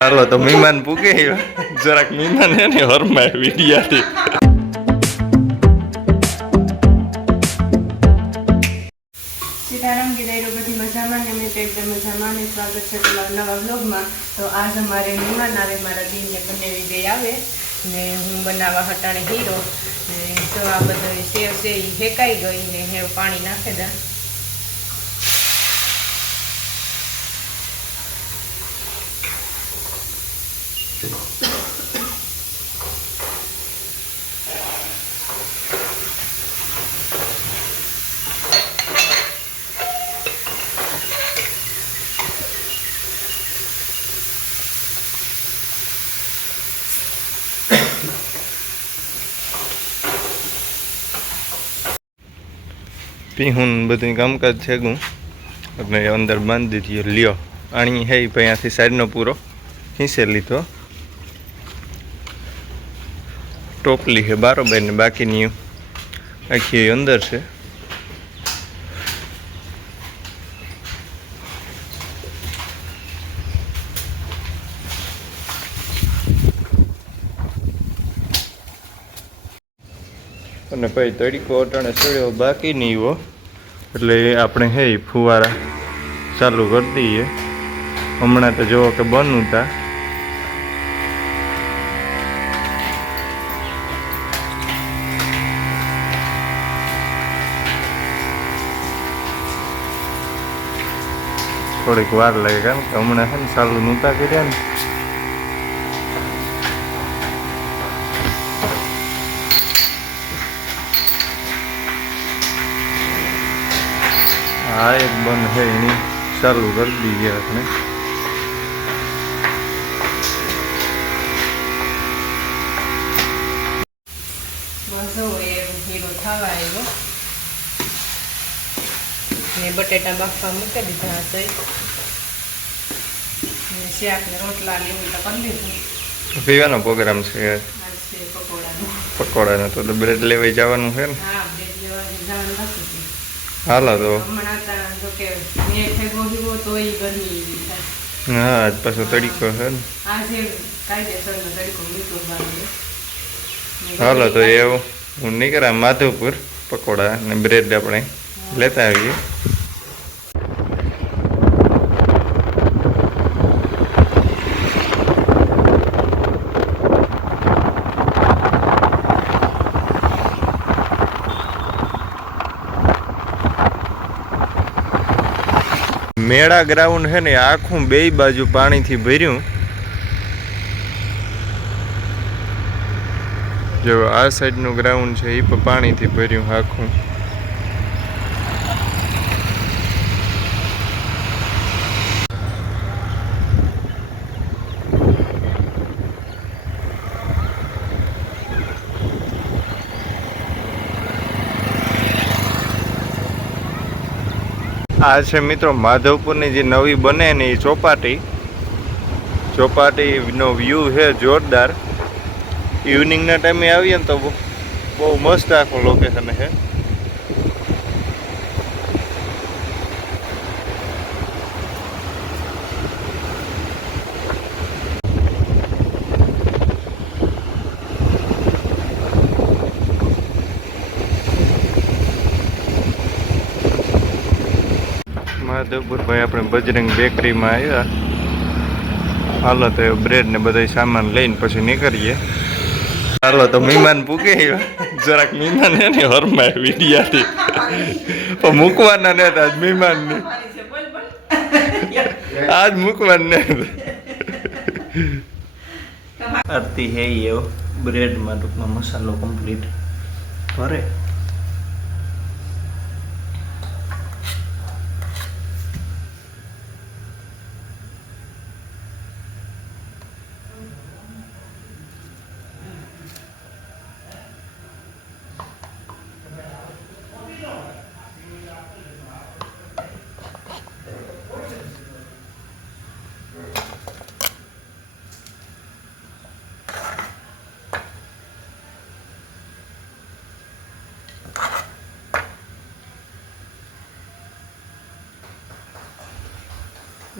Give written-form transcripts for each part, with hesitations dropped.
હાલો તો મહેમાન પૂગે જરાક મહેમાન હે ને હરમાય વિડિયાથી સીતારામ ગીરાયરો બધી મજામાં ને અમે તો એકદમ મજામાં ને સ્વાગત છે તમારા નવા બ્લોગમાં. તો આજ અમારે મહેમાન આવે, મારા દીનને બંને વિજય આવે ને હું બનાવવા હટાણે હીરો ને તો આ બધું સેવ છે એ હેકાઈ ગઈ ને હેવ પાણી નાખે દા. પીહું બધું કામકાજ છે ગું એટલે અંદર બાંધી દીધી લ્યો આણી હે ભાઈ અહીંયાથી સાઈડનો પૂરો ખીસે લીધો ટોપલી છે બારોબાર ને બાકીની આખી અંદર છે. અને પછી તડીકો અટાણે સડ્યો બાકી નહીં એવો એટલે આપણે હે ફુવારા ચાલુ કરી દઈએ. હમણાં તો જોવો કે બનવું તા થોડીક વાર લાગે કારણ કે હમણાં છે ને ચાલુ નહોતા કર્યા ને. હા એક બંધ છે એની ચાલુ કરી દઈએ આપણે. હીરો થવા આવ્યો ને બટેટા બાફવા મૂકી દીધા હતા ને શાક ને રોટલા ને એવું તો કરી લીધું. પીવાનો પ્રોગ્રામ છે પકોડાનો તો બ્રેડ લેવાઈ જવાનું છે ને. હા બ્રેડ લેવા જવાનું બાકી. હાલો તો હમણાં જો કે મેં ફેગો હીવો તો એ ગરમી થાય. હા આજ પાછો તડીકો છે ને. આજે કાયદેસરનો તડીકો મીઠો બાંધે. હાલો તો એવું હું નીકળ્યા માધવપુર પકોડા ને બ્રેડ આપણે લેતા આવીએ. મેળા ગ્રાઉન્ડ છે ને આખું બે બાજુ પાણીથી ભર્યું. જો આ સાઈડનું ગ્રાઉન્ડ છે એ પણ પાણીથી ભર્યું આખું. આ છે મિત્રો માધવપુરની જે નવી બને ને એ ચોપાટીનો વ્યૂ છે જોરદાર. ઇવનિંગના ટાઈમે આવીએ ને તો બહુ મસ્ત આખું લોકેશન છે. માધવપુર ભાઈ આપણે બજરંગ બેકરીમાં આવ્યા. હાલો તો બ્રેડ ને બધા સામાન લઈને પછી નીકળીએ. હાલો તો મહેમાન પૂગે જરાક મહેમાન હે ને હરમાય વિડિયાથી પણ મૂકવાના ને આજ મહેમાન ને આજ મૂકવાના ને આરતી હે એવો બ્રેડમાં ટૂંકમાં મસાલો કમ્પ્લીટ ભરે.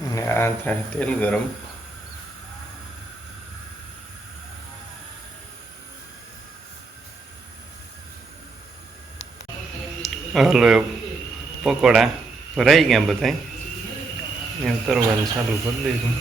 અને આ થાય તેલ ગરમ. હલો પકોડા ભરાઈ ગયા બધા એમ તરવાનું ચાલુ કરી દઈશું.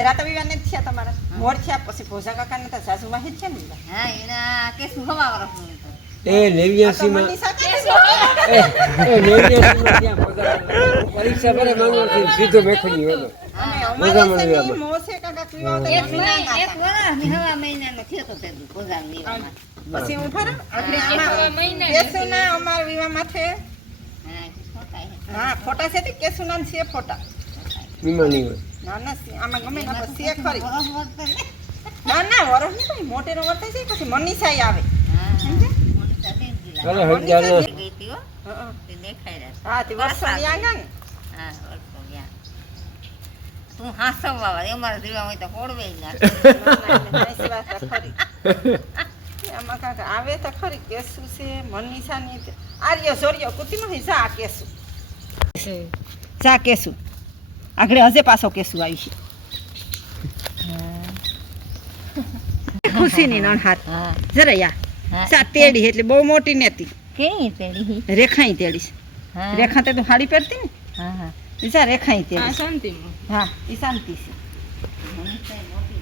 રાતા વિવાહ ને થયા તમારા મોર થયા પછી ભોજા કાકા ને તો સાસુમાં જ છે ને હા એના કેસું હવા વરસનું હતું. એ 89 માં ત્યાં પરીક્ષા ભરે માંગવાથી સીધો મેખડી હતો. મજા મળી આમાં. મોસે કાકા પીવા એક વરસની હવા મહિનાનો થયો તો તે ભોજાના વિવાહમાં. પછી હું ફરું આપણે આમાં કેસુના અમાર વિવાહ માથે હા ખોટા હે. હા ફોટા છે તે કેસુના ને છે ફોટા વિમાની હોય. ના ના આમાં ગમે ના પછી છે ખરી વરસ વરસ ને. ના ના વરસ નહીં ભાઈ મોટેરો વર્તાય છે પછી મનીષાઈ આવે હા સમજે મોટા બેન ગીલા. ચાલો હજારનો ગઈ હતી હો. તે દેખાઈ રહ્યા. હા તે વર્ષો ન્યા ગયા ને હા વરસો ગયા. તું હાસવવા વાળી અમારા દીવા હોય તો હોડવે ના. નાની વાત તો ખરી આમાં કાકા આવે તો ખરી કેસુ છે મનીષા ની આર્ય સોર્ય કુતીમાં હિસા આ કેસુ જા કેસુ આગળ હજે પાછો કેસુ આવી છે ખુશીની નણ હાથ હા જરા યા હા. સા તેડી એટલે બહુ મોટી નતી કેવી તેડી? રેખાઈ તેડી છે હા રેખા તે તો હાડી પહેરતી ને હા હા. ઈસા રેખાઈ આ તેડી શાંતિમાં હા ઈ શાંતિ છે મનીષાઈ મોટી